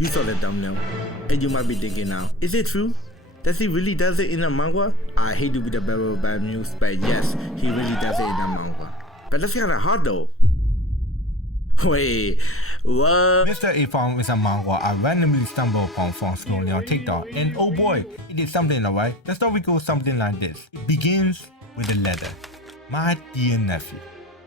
You saw the thumbnail, and you might be thinking now, is it true? Does he really does it in a manga? I hate to be the bearer of bad news, but yes, he really does it in a manga. But that's kinda hard though. Wait, what? Mr.A farm is a manga I randomly stumbled upon from scrolling on TikTok, and oh boy, it is something, alright? The story goes something like this. It begins with a letter. My dear nephew,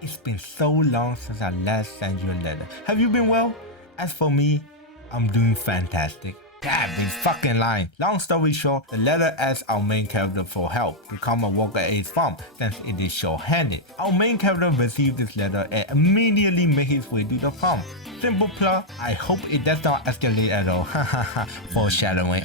it's been so long since I last sent you a letter. Have you been well? As for me, I'm doing fantastic. Damn, he's fucking lying. Long story short, the letter asks our main character for help to come and work at A's farm since it is short-handed. Our main character receives this letter and immediately makes his way to the farm. Simple plot, I hope it does not escalate at all. Hahaha, foreshadowing,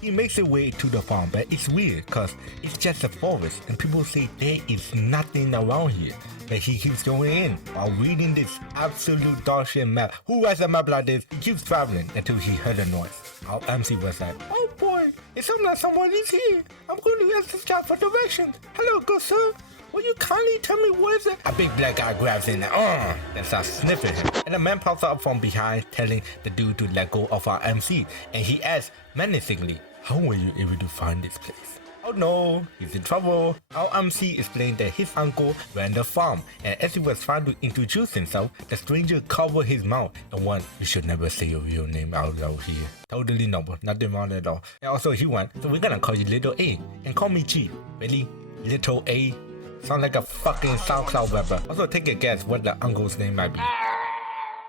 He makes his way to the farm, but it's weird cause it's just a forest and people say there is nothing around here. But he keeps going in while reading this absolute dogshit map. Who has a map like this? He keeps traveling until he heard a noise. Our MC was like, oh boy, it sounds like someone is here. I'm going to ask this guy for directions. Hello, good sir. Will you kindly tell me what is it? A big black guy grabs in and starts sniffing him. And a man pops up from behind telling the dude to let go of our MC. And he asks menacingly, how were you able to find this place? Oh no, he's in trouble. Our MC explained that his uncle ran the farm, and as he was trying to introduce himself, the stranger covered his mouth and went, you should never say your real name out loud here. Totally normal, nothing wrong at all. And also he went, so we're gonna call you Little A, and call me G. Really? Little A? Sound like a fucking SoundCloud rapper. Also take a guess what the uncle's name might be.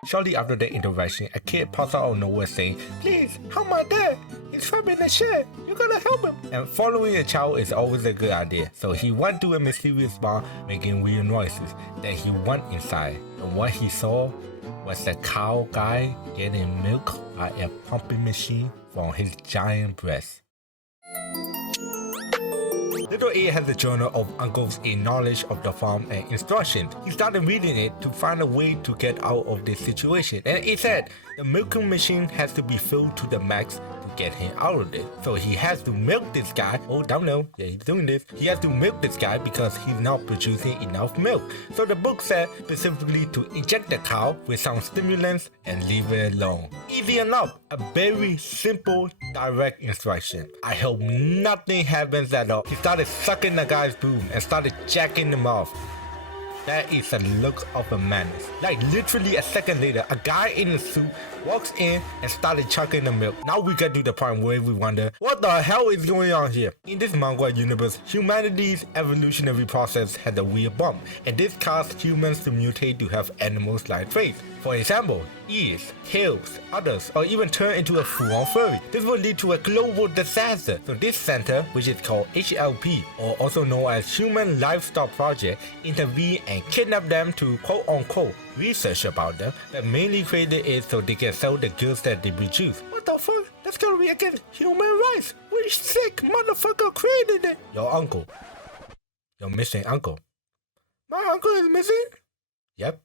Shortly after the interaction, a kid pops out of nowhere saying, please, help my dad. He's trapped in the shed. You gotta help him. And following a child is always a good idea. So he went to a mysterious bar making weird noises. Then he went inside. And what he saw was a cow guy getting milk by a pumping machine from his giant breast. Little A has a journal of Uncle's knowledge of the farm and instructions. He started reading it to find a way to get out of this situation. And it said the milking machine has to be filled to the max to get him out of it. So he has to milk this guy. Oh, damn no. Yeah, he's doing this. He has to milk this guy because he's not producing enough milk. So the book said specifically to inject the cow with some stimulants and leave it alone. Easy enough. A very simple, direct instruction. I hope nothing happens at all. He started sucking the guy's boob and started jacking him off. That is a look of a madness. Like literally a second later, a guy in a suit walks in and started chugging the milk. Now we get to the point where we wonder, what the hell is going on here? In this manga universe, humanity's evolutionary process had a weird bump, and this caused humans to mutate to have animals-like traits. For example, ears, tails, others, or even turn into a full-on furry. This will lead to a global disaster. So this center, which is called HLP, or also known as Human Livestock Project, intervened and kidnapped them to quote-unquote research about them, but mainly created it so they can sell the goods that they produce. What the fuck? That's gonna be against human rights. Which sick motherfucker created it? Your uncle. Your missing uncle. My uncle is missing? Yep.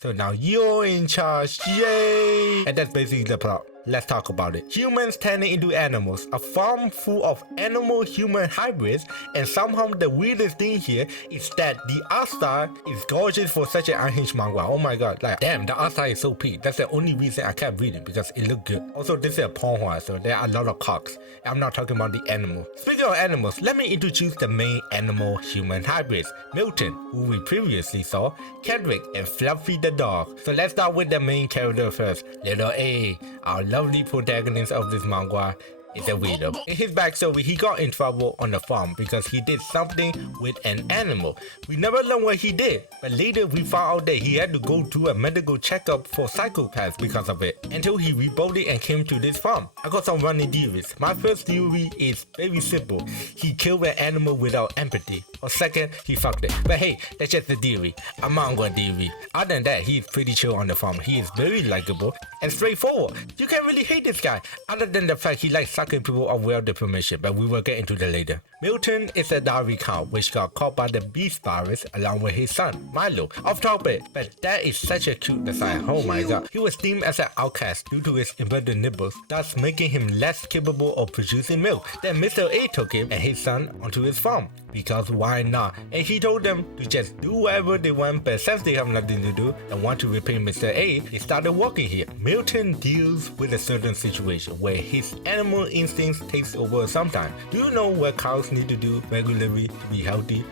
So now you're in charge, yay! And that's basically the plot. Let's talk about it. Humans turning into animals, a farm full of animal-human hybrids, and somehow the weirdest thing here is that the art style is gorgeous for such an unhinged manga. Oh my god, like damn, the art style is so peak. That's the only reason I kept reading, because it looked good. Also, this is a Manhwa, so there are a lot of cocks. I'm not talking about the animal. Speaking of animals, let me introduce the main animal-human hybrids, Milton, who we previously saw, Kendrick, and Fluffy the dog. So let's start with the main character first, Little A. Our lovely protagonist of this manga is a weirdo. In his backstory, he got in trouble on the farm because he did something with an animal. We never learned what he did, but later we found out that he had to go through a medical checkup for psychopaths because of it, until he revolted and came to this farm. I got some running theories. My first theory is very simple. He killed an animal without empathy. Or second, he fucked it. But hey, that's just a theory, a manga theory. Other than that, he's pretty chill on the farm. He is very likable and straightforward. You can't really hate this guy, other than the fact he likes sucking people up without the permission, but we will get into that later. Milton is a dairy cow which got caught by the beast virus along with his son, Milo. Off topic, but that is such a cute design. Oh my god. He was deemed as an outcast due to his inverted nipples, thus making him less capable of producing milk. Then Mr. A took him and his son onto his farm. Because why why not? And he told them to just do whatever they want, but since they have nothing to do and want to repay Mr. A, they started working here. Milton deals with a certain situation where his animal instincts takes over sometimes. Do you know what cows need to do regularly to be healthy?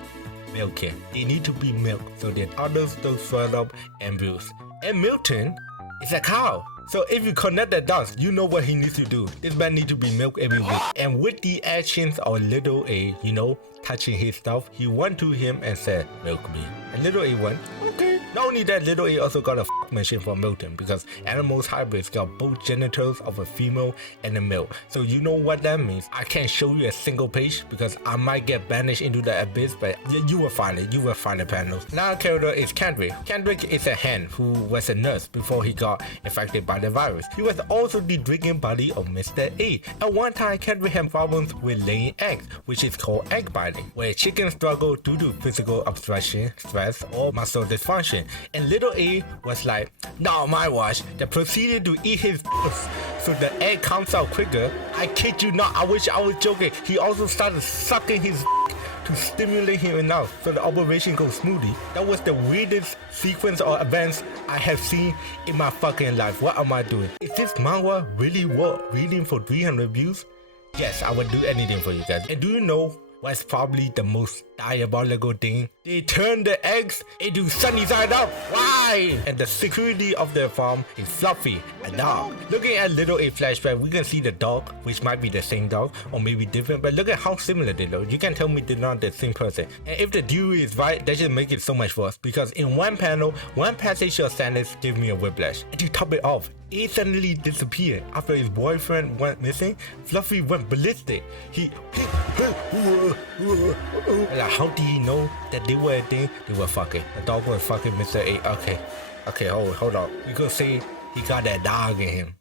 Milking. They need to be milked so that others don't swell up and bruise. And Milton is a cow. So if you connect the dots, you know what he needs to do. This man needs to be milked every week. And with the actions of little A, touching his stuff, he went to him and said, milk me. And little A went, okay. Not only that, little A also got a machine for Milton because animals hybrids got both genitals of a female and a male. So you know what that means. I can't show you a single page because I might get banished into the abyss, but you will find it. You will find the panels. Now character is Kendrick. Kendrick is a hen who was a nurse before he got infected by the virus. He was also the drinking buddy of Mr. A. At one time, Kendrick had problems with laying eggs, which is called egg biting, where chickens struggle due to physical obstruction, stress, or muscle dysfunction. And little A was like, "Not my watch," that proceeded to eat his so the egg comes out quicker. I kid you not, I wish I was joking. He also started sucking his to stimulate him enough so the operation goes smoothly. That was the weirdest sequence of events I have seen in my fucking life. What am I doing? Is this manhwa really worth reading for 300 views? Yes, I would do anything for you guys. And do you know what's probably the most diabolical thing? They turn the eggs into sunny side up. Why? And the security of the farm is Fluffy, a dog. Looking at little A flashback, we can see the dog, which might be the same dog or maybe different, but look at how similar they look. You can tell me they're not the same person. And if the theory is right, that just make it so much worse because in one panel, one passage of sadness gave me a whiplash. And to top it off, A suddenly disappeared after his boyfriend went missing. Fluffy went ballistic. Like, how did he know that they were a thing? They were fucking. The dog was fucking Mr. A. Okay, hold on. You could say he got that dog in him.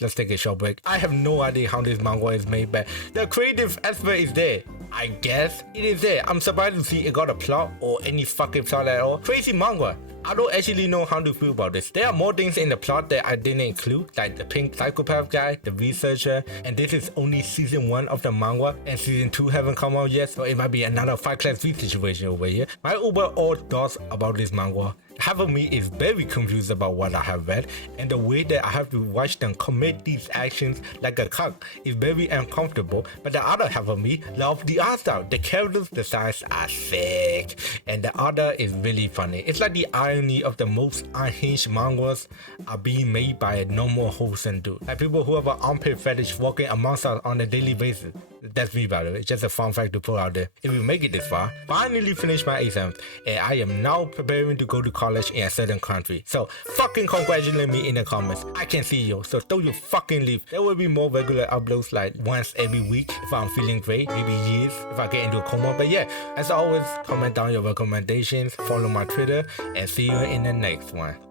Let's take a short break. I have no idea how this manhwa is made, but the creative aspect is there. I guess it is there. I'm surprised to see it got a plot or any fucking plot at all. Crazy manhwa. I don't actually know how to feel about this. There are more things in the plot that I didn't include, like the pink psychopath guy, the researcher, and this is only season 1 of the manhwa, and season 2 haven't come out yet, so it might be another 5 class V situation over here. My overall thoughts about this manhwa: half of me is very confused about what I have read, and the way that I have to watch them commit these actions like a cuck is very uncomfortable, but the other half of me loves the art style. The characters' designs are sick, and the other is really funny. It's like the irony of the most unhinged manhwas are being made by a normal wholesome dude. Like people who have an armpit fetish walking amongst us on a daily basis. That's me, by the way. It's just a fun fact to put out there. If we make it this far, finally finished my exams, and I am now preparing to go to college in a certain country. So fucking congratulate me in the comments. I can see you, so throw your fucking leave. There will be more regular uploads like once every week if I'm feeling great, maybe years if I get into a coma. But yeah, as always, comment down your recommendations, follow my Twitter, and see you in the next one.